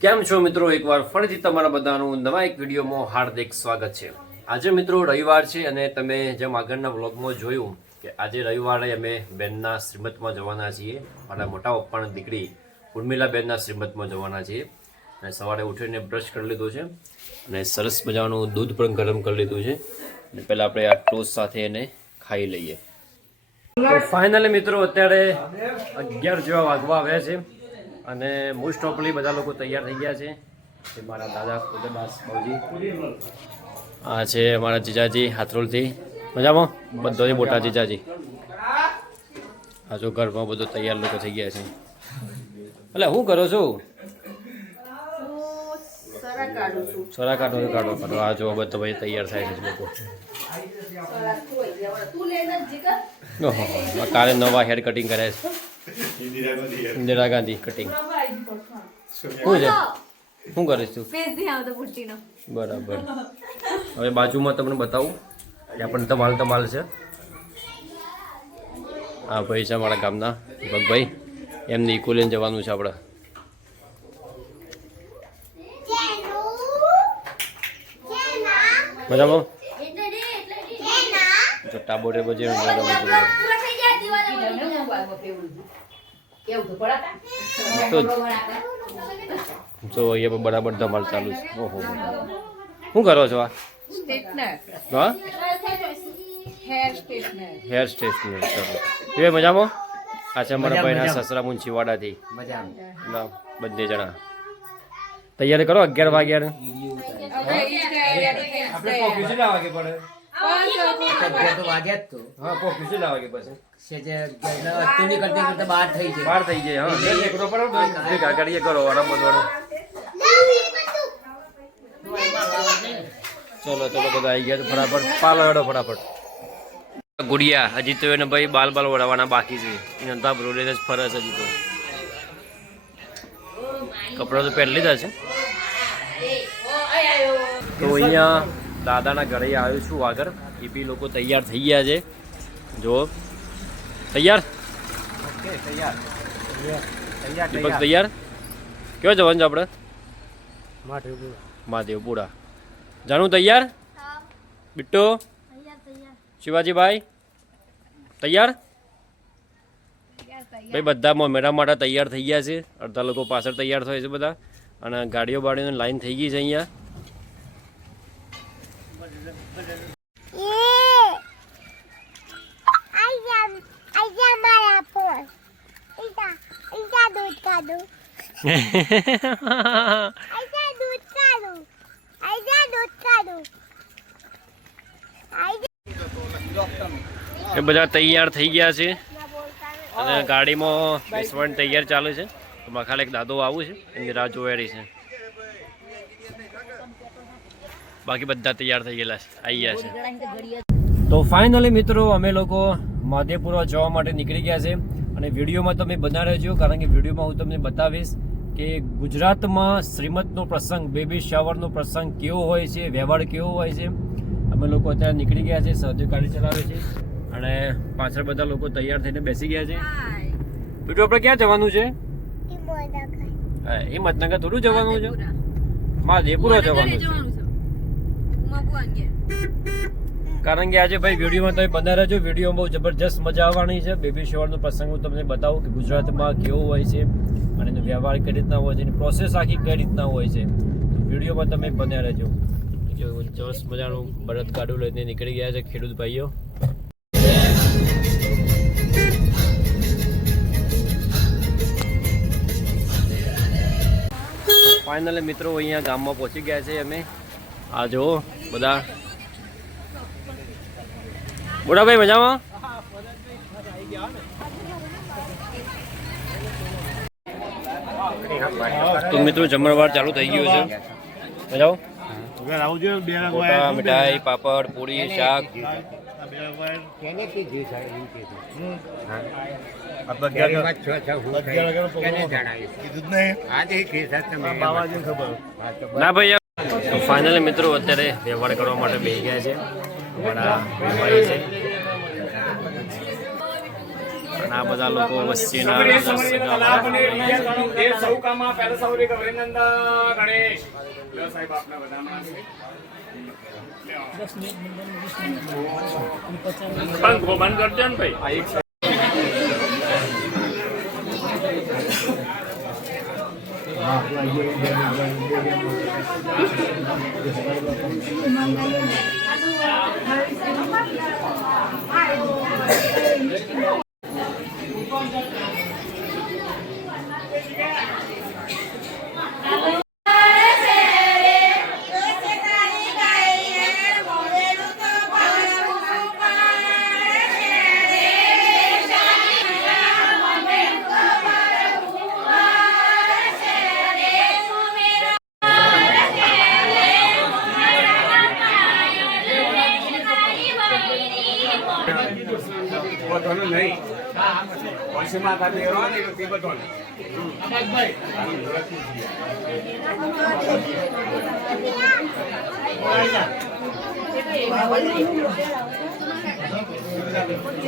કેમ છો મિત્રો? એકવાર ફરીથી તમારા બધાનું નવા એક વિડીયોમાં હાર્દિક સ્વાગત છે. આજે મિત્રો રવિવાર છે અને તમે જેમ આગળના વ્લોગમાં જોયું કે આજે રવિવારે અમે બેનના શ્રીમતમાં જવાના છીએ મારા મોટા પપ્પાની દીકરી ઉર્મિલા બેનના શ્રીમતમાં જવાના છીએ. અને સવારે ઉઠીને બ્રશ કરી લીધું છે અને સરસ મજાનું દૂધ પણ ગરમ કરી લીધું છે. અને પહેલાં આપણે આ ટોસ્ટ સાથે એને ખાઈ લઈએ. તો ફાઇનલી મિત્રો, અત્યારે અગિયાર જેવા વાગવા આવ્યા છે. અને મોસ્ટ ઓફલી બધા લોકો તૈયાર થઈ ગયા છે. એ મારા દાદા ખુદરદાસ બાઉજી. આ છે મારા જીજાજી હાથરોલથી. મજામાં? બધો મોટા જીજાજી. હજુ ઘરમાં બધું તૈયાર લોકો થઈ ગયા છે. એટલે હું કરો છું? સરા કાઢું તો કાઢો કાઢો. આ જો બધો ભાઈ તૈયાર થાય છે લોકો. તું કાલે નવા હેર કટિંગ કરે છે. ઇન્દિરા ગાંધી કટિંગ શું છે? શું કરીશ તું? બરાબર. હવે બાજુમાં તમને બતાવું. ત્યાં પણ ધમાલ ધમાલ છે. આ ભાઈ છે અમારા ગામના ભગભાઈ એમને ઇકો લઈને જવાનું છે આપણે. મજામાં? જો ટાબોટે બજે કેવું તો. જો. પણ બરાબર ધમાલ ચાલુ છે. ઓહો. શું કરો છો આ? હા? Hair straightener. ચાલો. એ મજામાં? આ છે અમારા ભાઈના સસરા મુંશીવાડાથી ના બંને જણા. તૈયારી કરો અગિયાર વાગ્યા હવે ચલો ચલો બધા આવી ગયા ફટાફટ. પાલો ફટાફટ. ગુડિયા હજી તો એને ભાઈ બાલ બાલ વળાવવાના બાકી છે. એને અંધા બ્રોલેજ જ ફરસ હજી તો. કપડા તો પહેરી લીધા છે. તો અહીંયા દાદાના ઘરે આવ્યો છું આગળ. એ બી લોકો તૈયાર થઈ ગયા છે. જો તૈયાર? દીપક તૈયાર? કયો જવાનું છે આપણે? મહાદેવપુરા. જાણું તૈયાર? બિટ્ટો? શિવાજીભાઈ? તૈયાર? ભાઈ બધા મેળા માટે તૈયાર થઈ ગયા છે. અડધા લોકો પાછળ તૈયાર થાય છે બધા. અને ગાડીઓ બાડીઓની લાઈન થઈ ગઈ છે અહીંયા. એ બધા તૈયાર થઈ ગયા છે. અને ગાડીમાં બેસવાની તૈયાર ચાલે છે. તો ખાલી એક દાદો આવું છે. એની રાહ જોઈ છે. બાકી બધા તૈયાર થઈ ગયેલા છે. આવી ગયા છે. તો ફાઇનલી મિત્રો અમે લોકો માધેપુરા જવા માટે નીકળી ગયા છે. અને વિડીયોમાં તમે બના રહેજો કારણ કે વિડીયોમાં હું તમને બતાવીશ કે ગુજરાતમાં શ્રીમતનો પ્રસંગ બેબી શાવરનો પ્રસંગ કેવો હોય છે વ્યવહાર કેવો હોય છે. અમે લોકો અત્યારે નીકળી ગયા છે સહદેવ ગાડી ચલાવે છે. અને પાછળ બધા લોકો તૈયાર થઈને બેસી ગયા છે. બીજું આપણે ક્યાં જવાનું છે? હા, હિંમતનગર થોડું જવાનું છે? મહાદેવપુરા જવાનું છે. કારણ કે આજે ભાઈ વિડીયોમાં તમે બના રહેજો. વિડીયોમાં બહુ જબરજસ્ત મજા આવવાની છે. બેબી શોરનો પ્રસંગ હું તમને બતાવું કે ગુજરાતમાં કેવો હોય છે અને એનો વ્યવહાર કઈ રીતના હોય છે એની પ્રોસેસ આખી કઈ રીતના હોય છે. વિડીયોમાં તમે બન્યા રહેજો. જો સરસ મજાનું બળદ ગાડું લઈને નીકળી ગયા છે ખેડૂત ભાઈઓ. ફાઇનલી મિત્રો અહીંયા ગામમાં પહોંચી ગયા છે અમે. આ જો બધા. મોટાભાઈ મજામાં? તો મિત્રો જમણવાર ચાલુ થઈ ગયું છે. મજાઓ મીઠાઈ પાપડ પૂરી શાક. ના ભાઈ ફાઇનલી મિત્રો અત્યારે વ્યવહાર કરવા માટે બે ગયા છે. અમારા વેપારી છે. અને આ બધા લોકો વચ્ચેના બધાનું ને તે બધાનું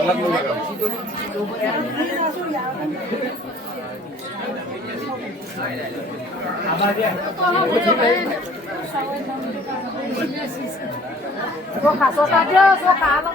અલગ લગાવ ચોખામાં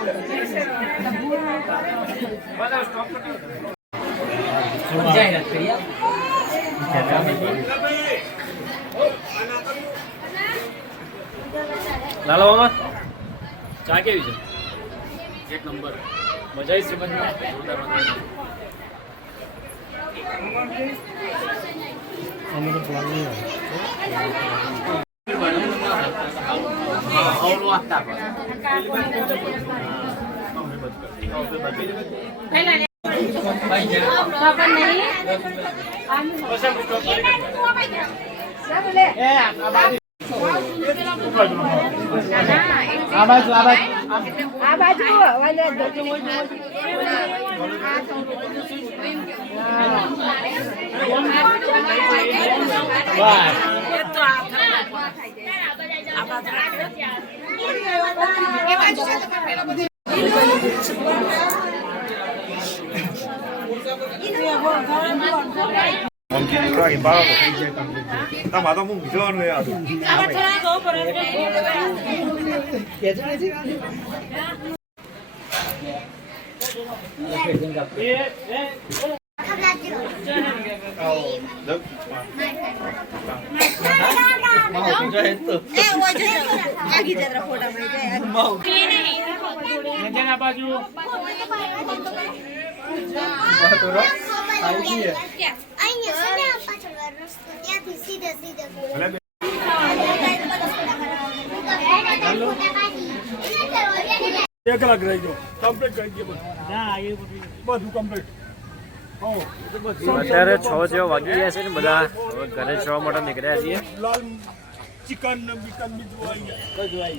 આપ. મામા ચા કેવી છે? એક નંબર. મજા આવી શ્રીમદમાં અવળું. આ બાજુ કે બાળકો થઈ જાય તમને. તમારે હું જોવાનું એ હતું. ત્યાંથી સીધે સીધે ભલે બે- એક રહી ગયો કમ્પ્લીટ કરી દે. બધું બધું કમ્પ્લીટ અત્યારે છ જેવા વાગી ગયા છે ને બધા ઘરે જવા માટે નીકળ્યા છીએ.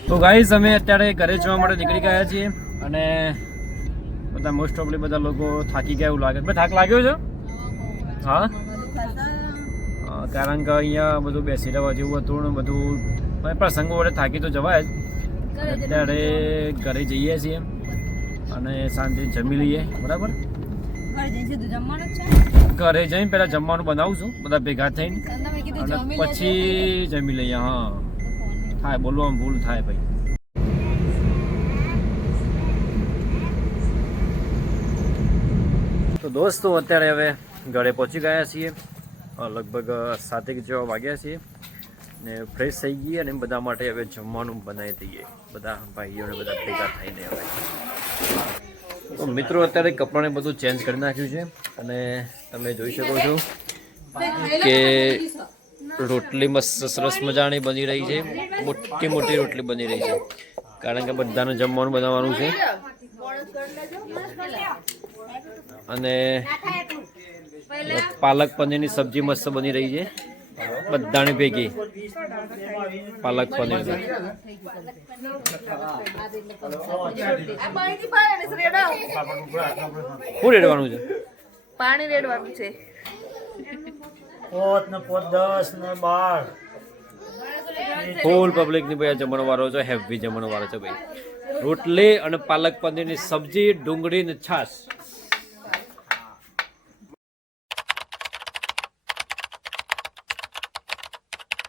તો ગાઈઝ અમે અત્યારે ઘરે જવા માટે નીકળી ગયા છીએ અને બધા મોસ્ટ ઓફલી બધા લોકો થાકી ગયા એવું લાગે થાક લાગ્યો છે? હા? કારણ કે અહીંયા બધું બેસી રહેવા જેવું હતું ને બધું પ્રસંગો વડે થાકી તો જવાય જ. અત્યારે ઘરે જઈએ છીએ અને શાંતિ જમી લઈએ. બરાબર? ઘરે જઈને પેલા જમવાનું બનાવું છું બધા ભેગા થઈને. અને પછી જમી લઈએ હા. થાય બોલવામાં ભૂલ થાય ભાઈ. તો દોસ્તો અત્યારે હવે ઘરે પહોંચી ગયા છીએ. લગભગ સાતેક જેવા વાગ્યા છીએ. ને ફ્રેશ થઈ ગઈ અને બધા માટે હવે જમવાનું બનાવી દઈએ. બધા ભાઈઓને બધા ભેગા થઈને હવે. તો મિત્રો, અત્યારે કપડાને બધું ચેન્જ કરી નાખ્યું છે અને તમે જોઈ શકો છો કે રોટલી મસ્ત સરસ મજાની બની રહી છે. મોટી મોટી રોટલી બની રહી છે. કારણ કે બધાને જમવાનું બનાવવાનું છે. અને પાલક પનીરની સબ્જી મસ્ત બની રહી છે. બધાની ભેગી. પાલક પનીર. શું રેડવાનું છે? પાણી રેડવાનું છે. પોત ને પોત દસ ને બાર. ફૂલ પબ્લિકની ભાઈ આ જમણવારો છે હેવી જમણવારો છે ભાઈ. રોટલી અને પાલક પનીરની સબ્જી ડુંગળી ને છાશ.